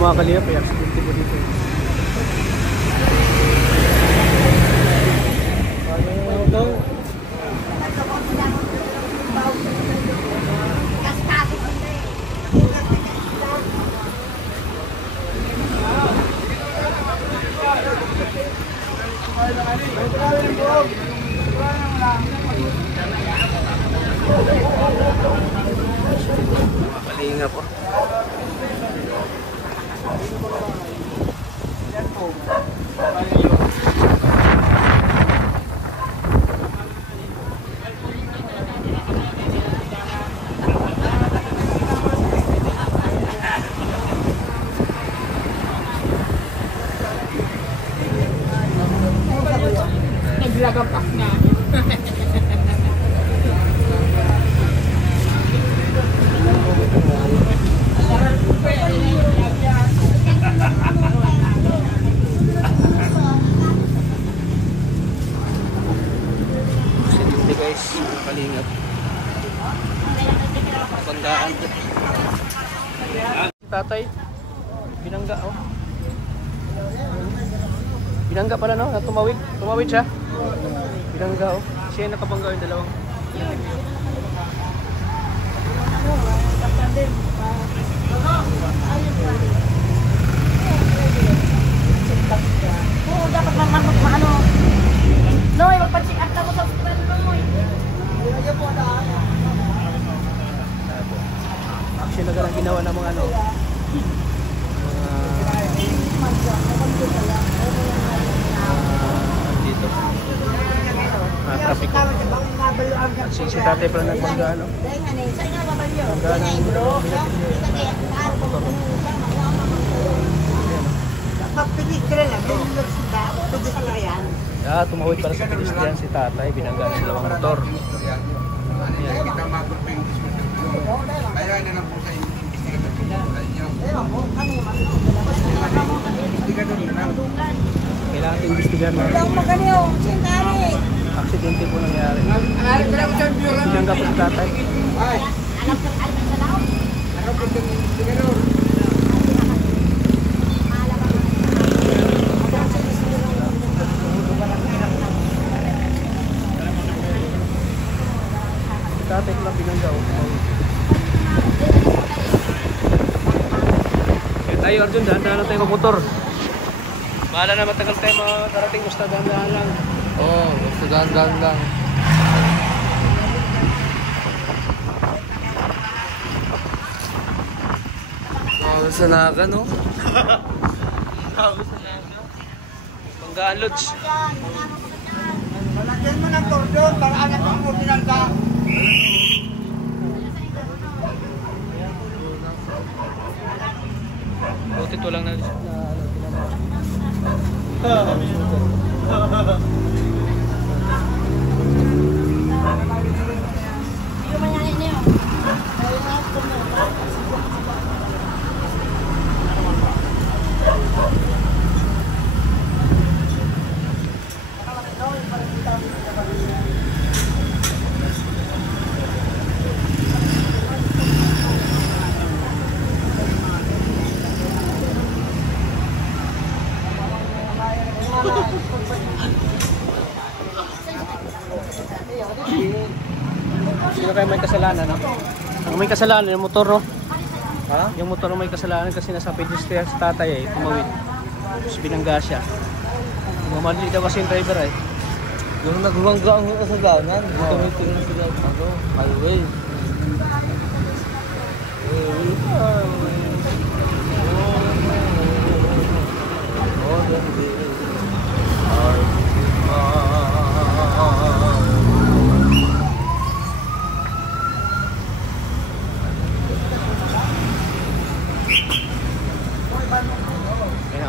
mga kalihap, ay accidente po dito. Ano ito? Makalinga po. Naglagapak na. Hindi guys, kalingap. Banggaan. Tatay, binangga oh. Binangga pala no, tumawid. Tumawid siya. Binangga oh. Siya yung nakabangga yung dalawang. Oo, dapat maano. Noy, magpa-check up na ko sa hospital Noy. Actually na ganang ginawa ng mga ano. Dito. Traffic. Si tatay pala nagbangga ano. Ah, tumawid para sa pedestrian si tatay, binangga ng dalawang motor. Kaya na lang po sa kailangan ito investigahan mo. Aksidente po nangyari. Binangga po si tatay. Tatay ko lang binangga o. Kaya tayo Arjun, dahan-dahan tayo mag-motor. Bahala na matagal tayo darating, basta dahan-dahan lang. Oo, basta dahan-dahan lang. Nakabas na naga, no? Nakabas na naga. Banggaan Lods. Malagyan mo ng kordon para anak mo pinangga. Buti ito lang na sino kayo may kasalanan, no? Ang may kasalanan, yung motor, no? Ha? Yung motor may kasalanan kasi nasa pedestrian si tatay, tumawid. Tapos binangga siya. Mamadali daw kasi yung driver, eh. Yung nagbangga ang kasalanan, tumitingin sila ako, highway.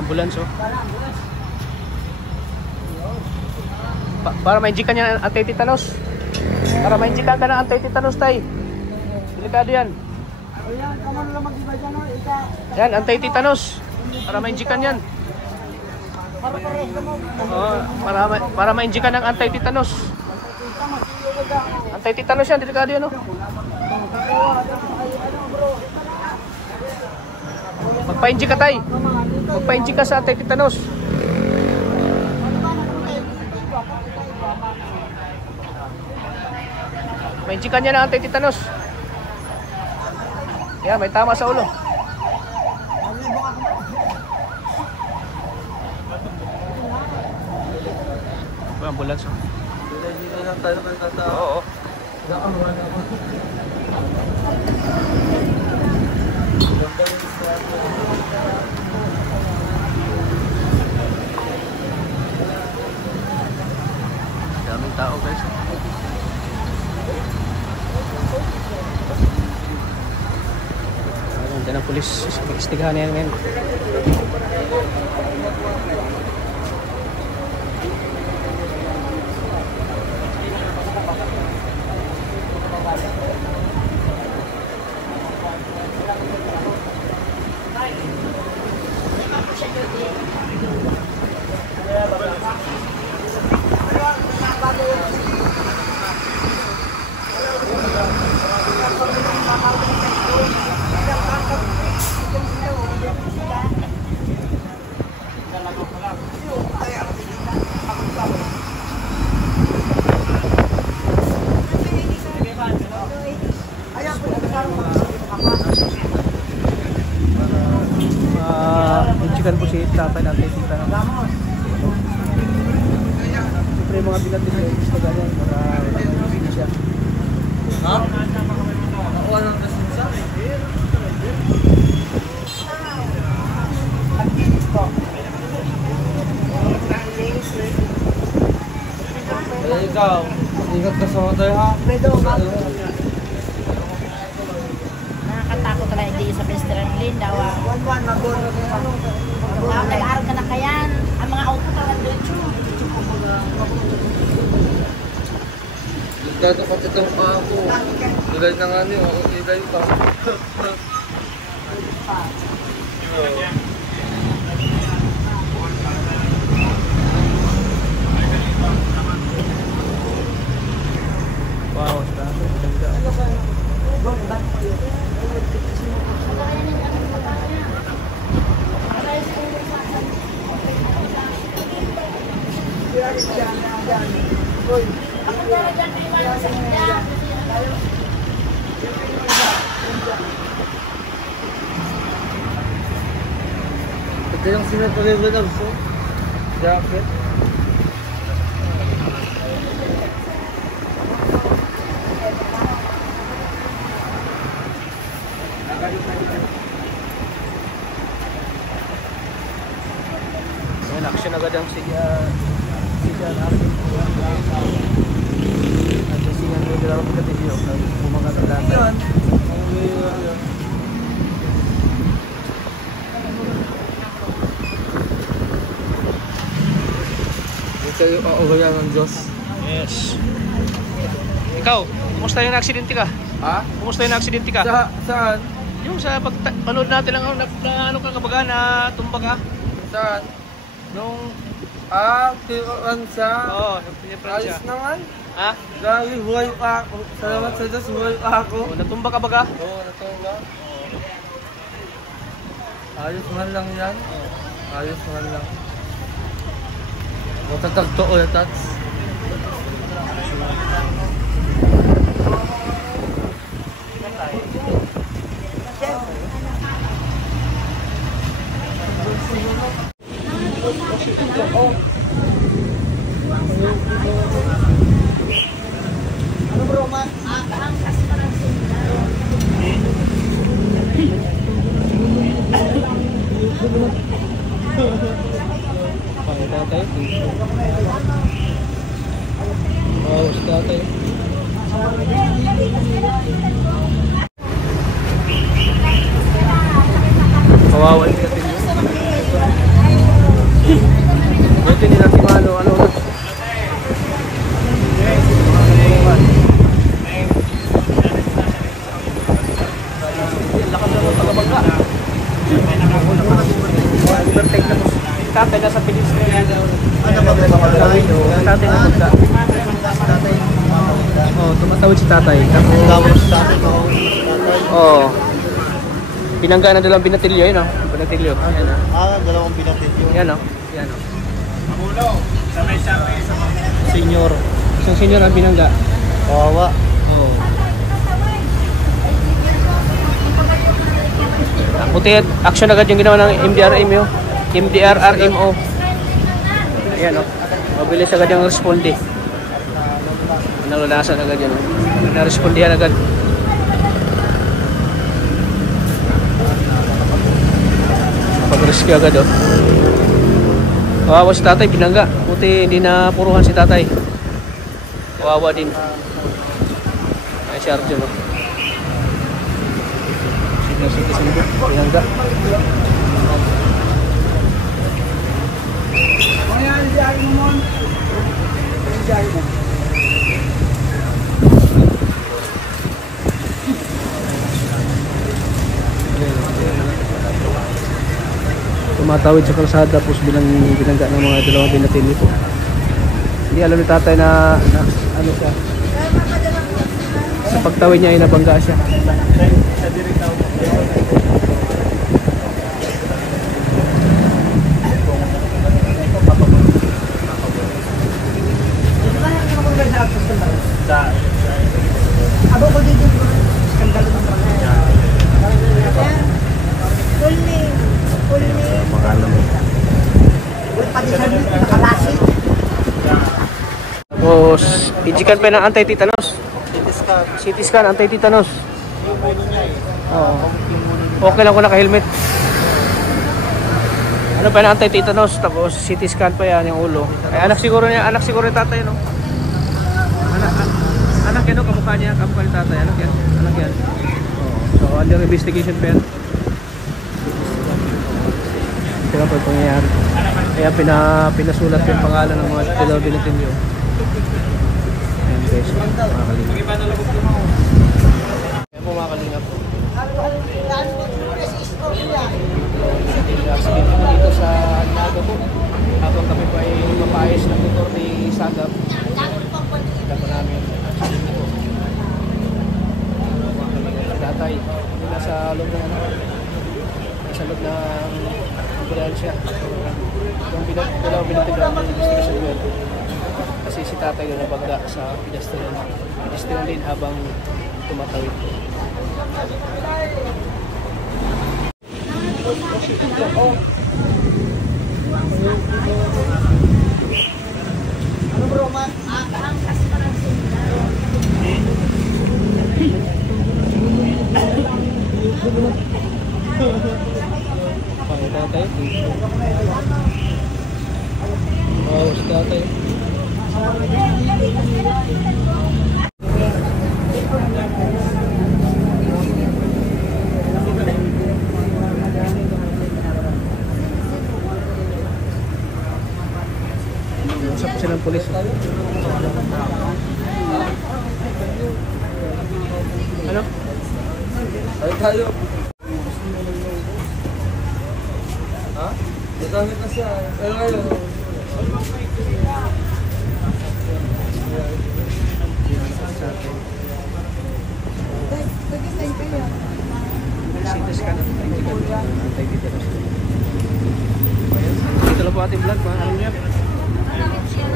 Ambulance oh. Para ma-injikan yan ang anti-tetanus. Para ma-injikan ka ng anti-tetanus tay. Delikado yan. Yan, anti-tetanus. Para ma-injikan yan. Para ma-injikan ng anti-tetanus. Anti-tetanus yan, delikado yan oh. Magpa-inji ka tay. Magpa-inji ka sa tetanus. May inji ka niya na anti-tetanus. Yan, may tama sa ulo. May ambulance. Dito lang tayo sa... Oo. Daming tao guys. Nandiyan ang pulis. Istigahan na yan ngayon. Chikan po si tatay natin tita. Siyempre yung mga bigat din sa ganyan para hindi siya. Ha? Nakuha ng kasinsa? Eh ikaw, ingat ka sa motor ha? Nakakatakot talaga hindi sa Pestran Linda. Nag-aaral ka na kayan. Ang mga auto talaga dito. Nagdadapat itong pa ako. Tulad na nga niyo, ako ilay pa. Wow, Ito yung sinapagay-vlog so. Jacket. Ayan, action agad ang sige natin. At yung siya nyo nila ako katigyo. Bumangat ang tatay. Yan. Ito yung aawaya ng Diyos. Yes. Ikaw, kumusta yung aksidente ka? Ha? Kumusta yung aksidente ka? Saan? Yung sa panood natin lang na ano ka kabaga na tumba ka? Saan? Nung Tiruan siya. oo, pinipran siya. Ayos naman. Ha? Lagi buhay pa ako. Salamat sa Diyos, buhay pa ako. Oo, natumba ka baga? Oo, natunga. Ayos man lang yan. Ayos man lang. Matatagto ulit at. Pakita tayo. Oh, si tatay. Kawawa yung natin yun. Buti nila si Mano, ano na. Lakas naman pagkabangga. Overtake na po. Tatay nasa Pilis na yan. Ano ba Tatay na punta. Oh, tumatawid si tatay. Tapos tatay ko. Oh. Binangga na dalawang binatilyo, yun o. Binatilyo. Ayan o. Dalawang binatilyo. Yan o. Yan o. Senior. Isang senior ang binangga. Kawawa. Oo. Buti action agad yung ginawa ng MDRMO. MDRRMO. Ayan o. Mabilis agad yung responde. Nalulasan agad yan o. Narespondihan agad. Pag-rescue agad o. Kawawa si tatay, binangga. Buti hindi na puruhan si tatay. Kawawa din. Ay, si Arjun o. Senior citizen po, binangga. Tumatawid sa kalsada tapos binangga ng mga dalawang binatilyo po. Hindi alam ni tatay na ano siya. Sa pagtawid niya ay nabangga siya. Abo ko dito skandalo ng Tapos, ijikan pa ng anti-tetanus. CT scan, anti-tetanus. Oo. Okay lang kung naka-helmet. Ano pa ng anti-tetanus, tapos CT scan pa yan yung ulo. Ay, anak siguro ni tatay, no? Anak yan, no? Kamukha niya, kamukha ni tatay. Anak yan. Oo. So, under investigation pa yan. Kaya pa itong nangyayari. Kaya pinasulat yung pangalan ng mga dalawang binatilyo. Ayan guys, mga kalingap. Ayan po mga kalingap. Sige po dito sa Naga po. Habang kami pa ay mapayos ng motor ni Sagap. Kita po namin. Tatay, nasa loob ng nasa loob ng ambulansya. Yung dalawang binatilyo ng investigation yun. Kasi si tatay yung nabangga sa pedestrian lane habang tumatawid. Ano bro, angkas pa lang Pang tatay. Oh, si tatay. Usap siya ng pulis. Ano? Ay tayo. Ha? Nagamit na siya. Pero ngayon. Sintas ka na. Dito lang po ating vlog, mga alam niya.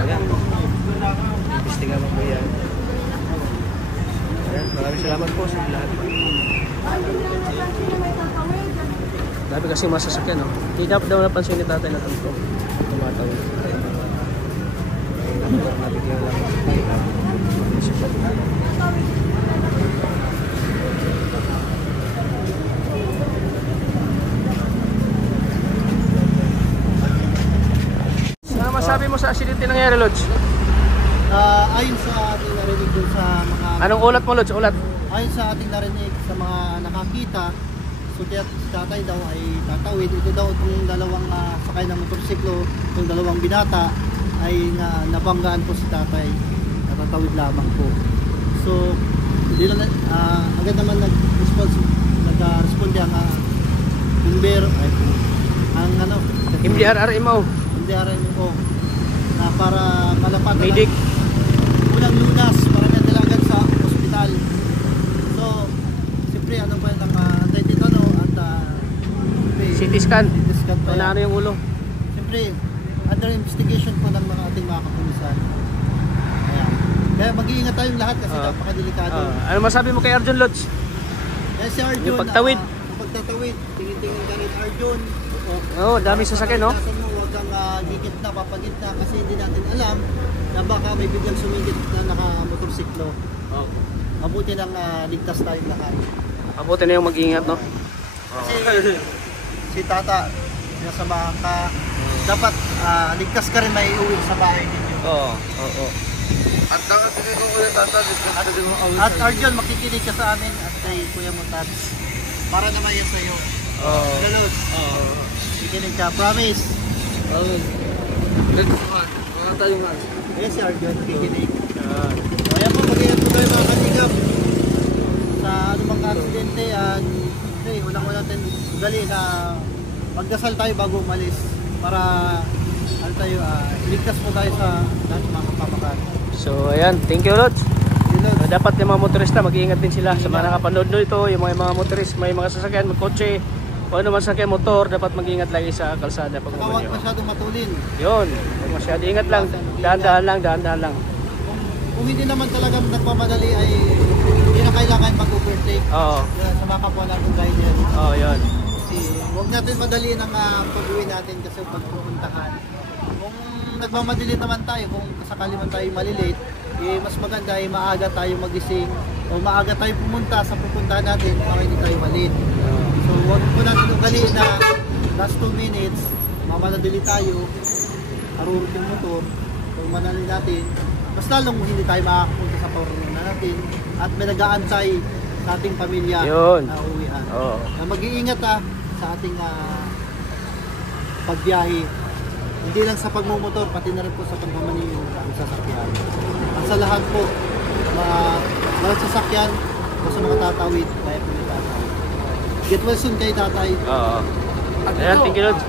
Ayan. Istiga mo po yan. Ayan, maraming salamat po sa lahat. Dami kasi masasakyan, no? Hindi daw napansin ni tatay na tungkol. Tumatawid. Nabigyan lang. Ano masabi mo sa accident na nangyari, Lods? Ayon sa ating narinig dun sa mga... Anong ulat mo, Lods? Ulat? Ayon sa ating narinig sa mga nakakita, so si tatay daw ay tatawid. Ito daw itong dalawang sakay ng motorsiklo, itong dalawang binata ay nabanggaan po si tatay. Natatawid lamang po. So, agad naman nag-responde ang bomber, ang MDRRMO. MDRMO na para malapatan Medic. unang lunas para nadalagan sa ospital. So, siyempre ano ba ng anti-tetano at scan. Discount pa Ano yan. yung ulo? Siyempre, under investigation po ng mga ating mga kapulisan. Ayan. Kaya mag-iingat tayong lahat kasi napakadelikado. Ano masabi mo kay Arjun Lodge? Kaya si Arjun, Yung pagtawid. yung pagtatawid, tingin-tingin ka rin Arjun. Oo, dami sasakyan, no? Mo, huwag kang gigit na, papagit na kasi hindi natin alam na baka may biglang sumigit na naka-motorsiklo. Oo. Mabuti lang ligtas tayong lahat. Mabuti na yung mag-ingat, no? Kasi si Tata, sinasamahan ka, dapat ligtas ka rin may uwi sa bahay ninyo. Oo, oo. At dapat hindi ko ulit tatapos. At Arjun, makikinig ka sa amin at kay Kuya Mutats. Para naman yan sa'yo. Oo. Galot. Makikinig ka, promise. Mga tayo nga. Ayan si Arjun, makikinig. Ayan po, mag-iingat po tayo mga kanigap. Sa anumang aksidente, unang-unang dali na magdasal tayo bago umalis. Para iligtas po tayo sa lahat ng mga kapamakan. So, ayan. Thank you, Lodge. Dapat yung mga motorista, mag-iingat din sila. Sa mga nakapanood ito, yung mga motorist, may mga sasakyan, may kotse, o ano man sasakyan, motor, dapat mag-iingat lagi sa kalsada pag Huwag bumanyo. masyadong matulin. Yun. Huwag masyado. Ingat lang. Dahan-dahan lang, dahan-dahan lang. Kung hindi naman talaga nagmamadali ay hindi na kailangan mag-overtake. Oo. Sa mga kapwa natin rider. Oo, yun. Kasi huwag natin madaliin ang pag-uwi natin kasi pagpupuntahan. Kung nagmamadali naman tayo, kung sakali man tayo malilate, mas maganda ay maaga tayo magising o maaga tayo pumunta sa pupuntahan natin para hindi tayo malate. So huwag po natin ugaliin na last 2 minutes, mamadali tayo, harurot yung motor, kung manali natin, mas lalong hindi tayo makakapunta sa parununan natin at may nag-aantay sa ating pamilya Yun. na uwihan. Oo. Mag-iingat sa ating pagbiyahe. Hindi lang sa pagmumotor, pati na rin po sa pagmamaneho ng sasakyan. At sa lahat po, mga sasakyan o sa mga tatawid, kaya po ni tatay. Get well soon kay tatay. Oo. Ayan, thank you, Lodge.